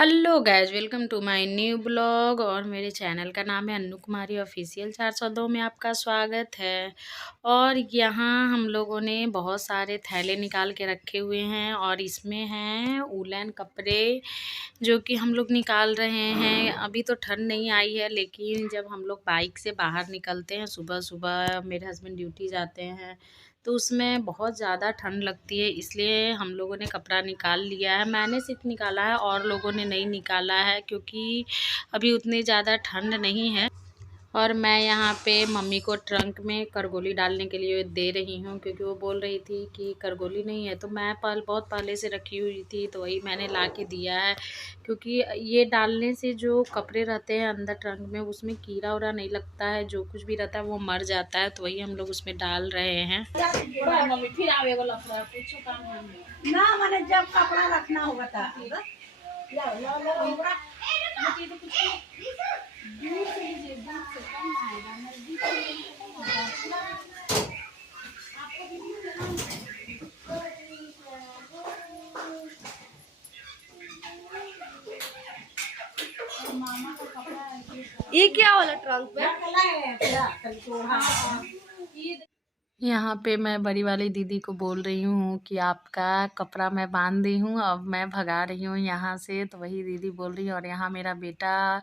Hello guys, welcome to my new blog. और मेरे channel का नाम है अन्नू कुमारी ऑफिशियल 402 में आपका स्वागत है। और यहाँ हम लोगों ने बहुत सारे थैले निकाल के रखे हुए हैं और इसमें हैं वूलन कपड़े जो कि हम लोग निकाल रहे हैं। अभी तो ठंड नहीं आई है, लेकिन जब हम लोग बाइक से बाहर निकलते हैं सुबह सुबह, मेरे हस्बैंड ड्यूटी जाते हैं तो उसमें बहुत ज़्यादा ठंड लगती है, इसलिए हम लोगों ने कपड़ा निकाल लिया है। मैंने सिर्फ निकाला है और लोगों ने नहीं निकाला है, क्योंकि अभी उतनी ज़्यादा ठंड नहीं है। और मैं यहाँ पे मम्मी को ट्रंक में करगोली डालने के लिए दे रही हूँ, क्योंकि वो बोल रही थी कि करगोली नहीं है। तो मैं बहुत पहले से रखी हुई थी, तो वही मैंने ला के दिया है। क्योंकि ये डालने से जो कपड़े रहते हैं अंदर ट्रंक में, उसमें कीड़ा उड़ा नहीं लगता है, जो कुछ भी रहता है वो मर जाता है। तो वही हम लोग उसमें डाल रहे हैं। ना मैंने जब कपड़ा रखना होगा ये क्या वाला ट्रंक पे यहाँ पे मैं बड़ी वाली दीदी को बोल रही हूँ कि आपका कपड़ा मैं बांध दी हूँ, अब मैं भगा रही हूँ यहाँ से। तो वही दीदी बोल रही है। और यहाँ मेरा बेटा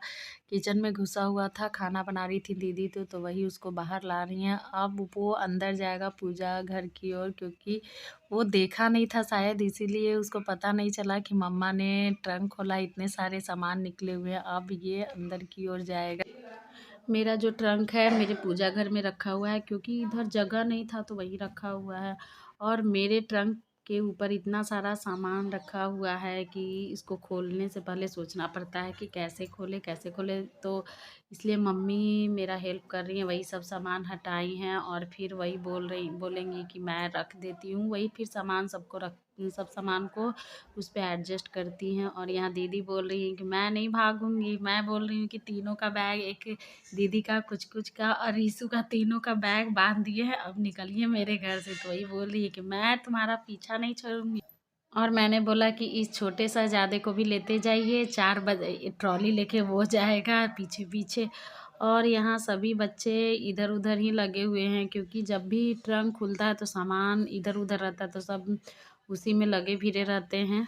किचन में घुसा हुआ था, खाना बना रही थी दीदी तो वही उसको बाहर ला रही हैं। अब वो अंदर जाएगा पूजा घर की ओर, क्योंकि वो देखा नहीं था शायद, इसीलिए उसको पता नहीं चला कि मम्मा ने ट्रंक खोला, इतने सारे सामान निकले हुए हैं। अब ये अंदर की ओर जाएगा। मेरा जो ट्रंक है मेरे पूजा घर में रखा हुआ है, क्योंकि इधर जगह नहीं था तो वही रखा हुआ है। और मेरे ट्रंक के ऊपर इतना सारा सामान रखा हुआ है कि इसको खोलने से पहले सोचना पड़ता है कि कैसे खोले। तो इसलिए मम्मी मेरा हेल्प कर रही हैं, वही सब सामान हटाई हैं और फिर वही बोलेंगी कि मैं रख देती हूँ। वही फिर सब सामान को उस पर एडजस्ट करती हैं। और यहाँ दीदी बोल रही हैं कि मैं नहीं भागूंगी। मैं बोल रही हूँ कि तीनों का बैग, एक दीदी का, कुछ का और रीशु का, तीनों का बैग बांध दिए हैं, अब निकलिए मेरे घर से। तो वही बोल रही है कि मैं तुम्हारा पीछा नहीं छोड़ूंगी। और मैंने बोला कि इस छोटे शहजादे को भी लेते जाइए, 4 बजे ट्रॉली लेके वो जाएगा पीछे पीछे। और यहाँ सभी बच्चे इधर उधर ही लगे हुए हैं, क्योंकि जब भी ट्रंक खुलता है तो सामान इधर उधर रहता है, तो सब उसी में लगे भिड़े रहते हैं।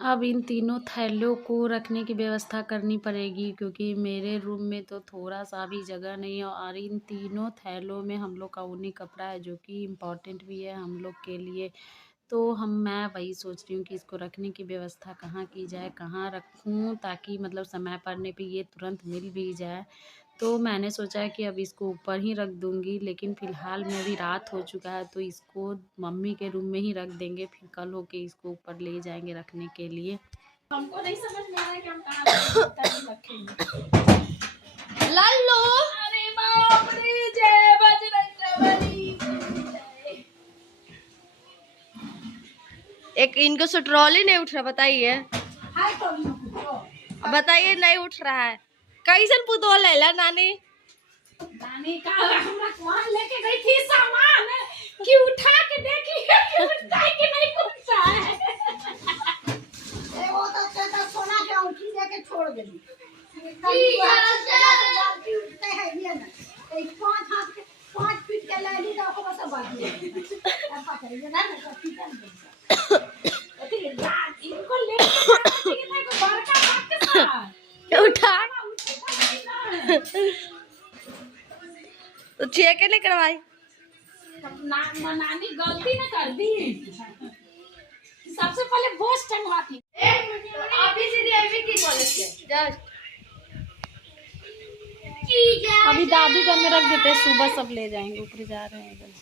अब इन तीनों थैलों को रखने की व्यवस्था करनी पड़ेगी, क्योंकि मेरे रूम में तो थोड़ा सा भी जगह नहीं है। और इन तीनों थैलों में हम लोग का ऊनी कपड़ा है, जो कि इम्पोर्टेंट भी है हम लोग के लिए। तो मैं वही सोच रही हूँ कि इसको रखने की व्यवस्था कहाँ की जाए, कहाँ रखूँ, ताकि मतलब समय पड़ने पे ये तुरंत मिल भी जाए। तो मैंने सोचा है कि अब इसको ऊपर ही रख दूँगी, लेकिन फ़िलहाल में अभी रात हो चुका है तो इसको मम्मी के रूम में ही रख देंगे। फिर कल होके इसको ऊपर ले जाएंगे रखने के लिए। हमको नहीं समझ में आ रहा है कि हम कहाँ रखेंगे। लल्लू, अरे बाप रे, जय बजरंगबली। एक इनको से ट्रॉली नहीं उठ रहा, बताइए बताइए, नहीं उठ रहा है। कैसन पुतोल लेला नानी? नानी का हमरा वहां लेके गई थी सामान कि उठा के देखी कि उठता है कि नहीं उठता है। ए वो तो सोना के अंगूठी लेके छोड़ देली। उठते हैं ये ना, एक 5 फीट के ले ली तो बस बात है। अब पकड़िए ना इनको लेके उठा तो चेक नहीं करवाई। नानी गलती ना कर दी, सबसे पहले बोझ टंगवाती। अभी की कॉलेज से जस्ट अभी दादी घर में रख देते हैं, सुबह सब ले जाएंगे। ऊपर जा रहे हैं,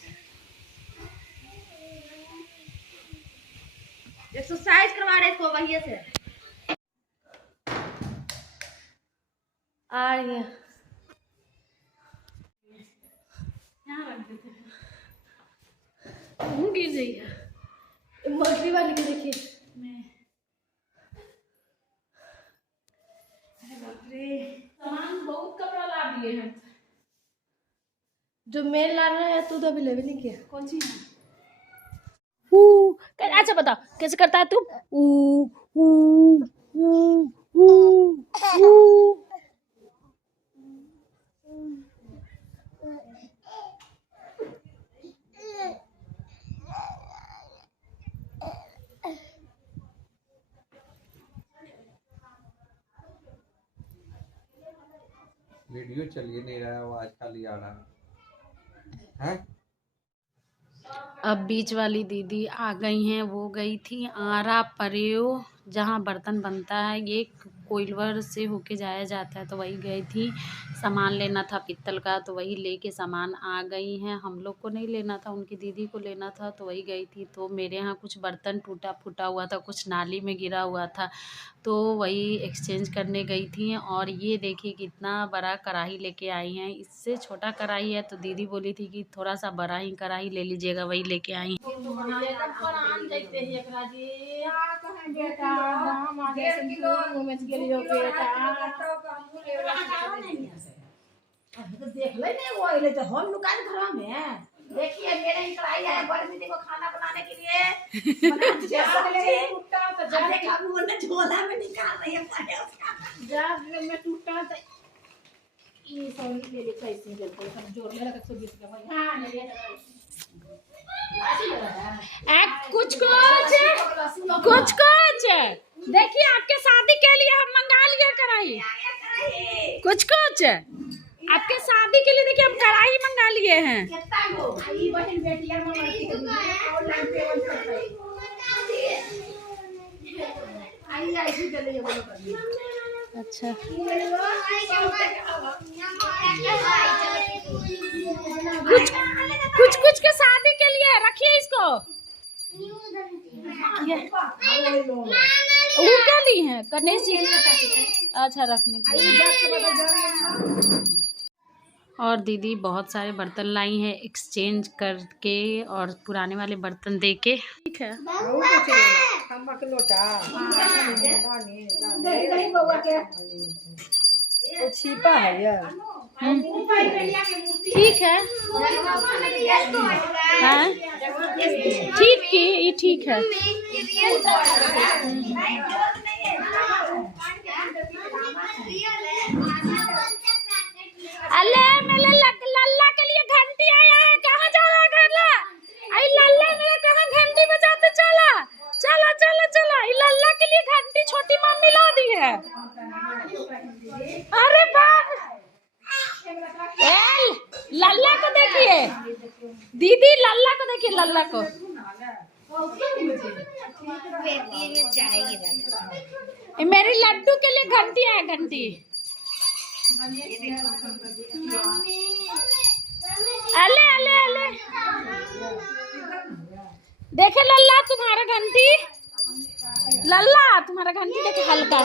एक्सरसाइज करवा रहे इसको वहीं से आ रही है। गिर जाइए मछली वाली को देखिए। सामान बहुत कपड़ा ला दिए हैं, जो मेल ला रहा है तू तो अभी ले भी नहीं किया। कौन सी अच्छा बताओ कैसे करता है तू? वीडियो चल ही नहीं रहा है, आवाज खाली आ रहा है। अब बीच वाली दीदी आ गई हैं। वो गई थी आरा परेओ, जहाँ बर्तन बनता है। ये कोइलवर से होके जाया जाता है, तो वही गई थी। सामान लेना था पित्तल का, तो वही लेके सामान आ गई हैं। हम लोग को नहीं लेना था, उनकी दीदी को लेना था, तो वही गई थी। तो मेरे यहाँ कुछ बर्तन टूटा फूटा हुआ था, कुछ नाली में गिरा हुआ था, तो वही एक्सचेंज करने गई थी। और ये देखिए कितना बड़ा कढ़ाई लेके आई हैं। इससे छोटा कढ़ाई है, तो दीदी बोली थी कि थोड़ा सा बड़ा ही कढ़ाई ले लीजिएगा, वही लेके आई। देख ले नहीं वो ले तो हम दुकान घर में देखिए मेरे ही कढ़ाई है बड़ी दीदी को खाना बनाने के लिए बना दिया टूटा तो जा देखा वो ने झोला में निकाल रही है पानी जा में टूटा तो ये सॉरी ले ले कैसे देते सब जोड़ ले रखा 120 का भाई हां ले ले कुछ देखिए आपके शादी के लिए हम मंगा लिए कढ़ाई। कुछ आपके शादी के लिए देखिए हम कढ़ाई मंगा लिए हैं। अच्छा कुछ के शादी के लिए रखिए इसको। वो क्या ली है गणेश जी? अच्छा रखने के लिए। और दीदी बहुत सारे बर्तन लाई हैं एक्सचेंज करके और पुराने वाले बर्तन दे के। ठीक है छिपा है यार। ठीक है हाँ ठीक की ये ठीक है। अल्ले मेरे लल्ला के लिए घंटी आया है। कहाँ जा रहा है लल्ला? आई लल्ला मेरा कहाँ घंटी बजाते चला। चलो चलो चलो, लल्ला के लिए घंटी छोटी मम्मी ला दी है। अरे बाप, लल्ला को देखिए दीदी, लल्ला को देखिए, लल्ला को। मेरी लड्डू के लिए घंटी है, घंटी। अले अले अले देखे लल्ला तुम्हारा घंटी, लल्ला तुम्हारा घंटी देखे हल्का।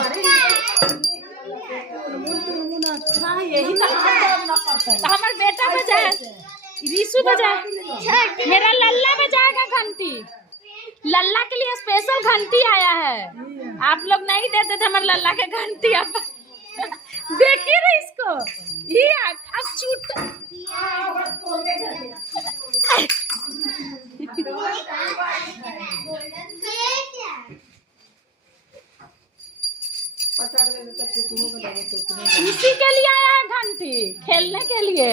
यही तो हमारा बेटा बजाए, रीशु बजाए, मेरा लल्ला बजाएगा घंटी। लल्ला के लिए स्पेशल घंटी आया है। आप लोग नहीं देते थे हमारे लल्ला के घंटी। अब देखिए ना इसको, ये अब छूट इसी के लिए आया है घंटी, खेलने के लिए।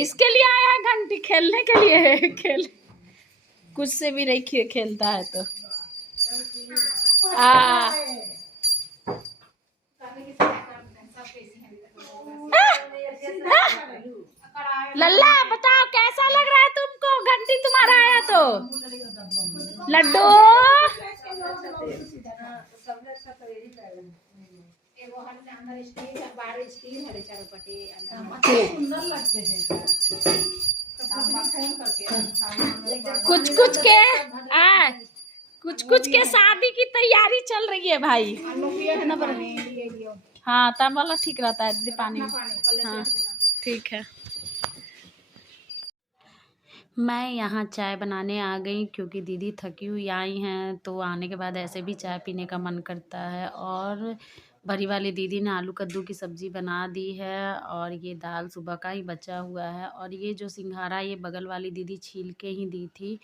इसके लिए आया है घंटी, खेलने के लिए। खेल कुछ से भी नहीं खेलता है तो लल्ला बताओ कैसा लग रहा है तुमको घंटी तुम्हारा आया तो? लड्डू कुछ के शादी की तैयारी चल रही है भाई। हाँ तब वाला ठीक रहता है दीदी, पानी में। हाँ ठीक है। मैं यहाँ चाय बनाने आ गई क्योंकि दीदी थकी हुई आई हैं, तो आने के बाद ऐसे भी चाय पीने का मन करता है। और बड़ी वाली दीदी ने आलू कद्दू की सब्ज़ी बना दी है और ये दाल सुबह का ही बचा हुआ है। और ये जो सिंघाड़ा ये बगल वाली दीदी छील के ही दी थी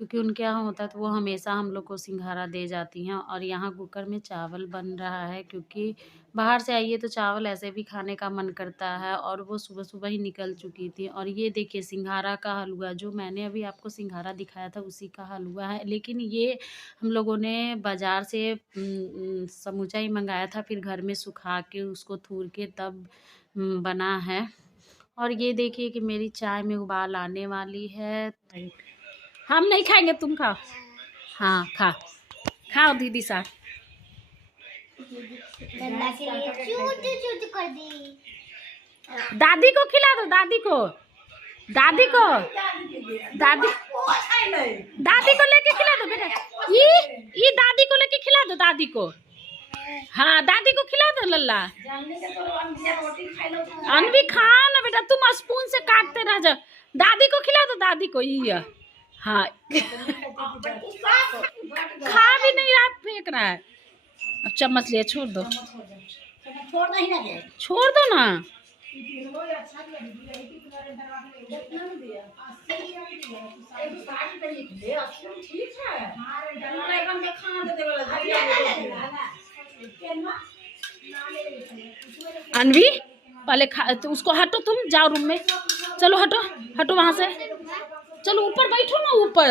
क्योंकि उनके यहाँ होता है तो वो हमेशा हम लोग को सिंघारा दे जाती हैं। और यहाँ कुकर में चावल बन रहा है, क्योंकि बाहर से आइए तो चावल ऐसे भी खाने का मन करता है, और वो सुबह सुबह ही निकल चुकी थी। और ये देखिए सिंघारा का हलवा, जो मैंने अभी आपको सिंघारा दिखाया था उसी का हलवा है, लेकिन ये हम लोगों ने बाज़ार से समूचा ही मंगाया था, फिर घर में सुखा के उसको थूर के तब बना है। और ये देखिए कि मेरी चाय में उबाल आने वाली है। हम नहीं खाएंगे, तुम खाओ। हाँ खाओ दीदी साथ। दादी को खिला दो, दादी को दादी को लेके खिला दो बेटा। ये दादी को लेके खिला दो, दादी को। हाँ दादी को खिला दो लल्ला। अनवी खाओ ना बेटा, तुम स्पून से काटते रह जाओ। दादी को खिला दो, दादी को। ये हाँ खा भी नहीं रहा, फेंक रहा है। अब चम्मच ले, छोड़ दो, छोड़ दो ना। अनवी पहले खा तो उसको, हटो तुम, जाओ रूम में, चलो हटो हटो वहां से, चलो ऊपर बैठो ना, ऊपर।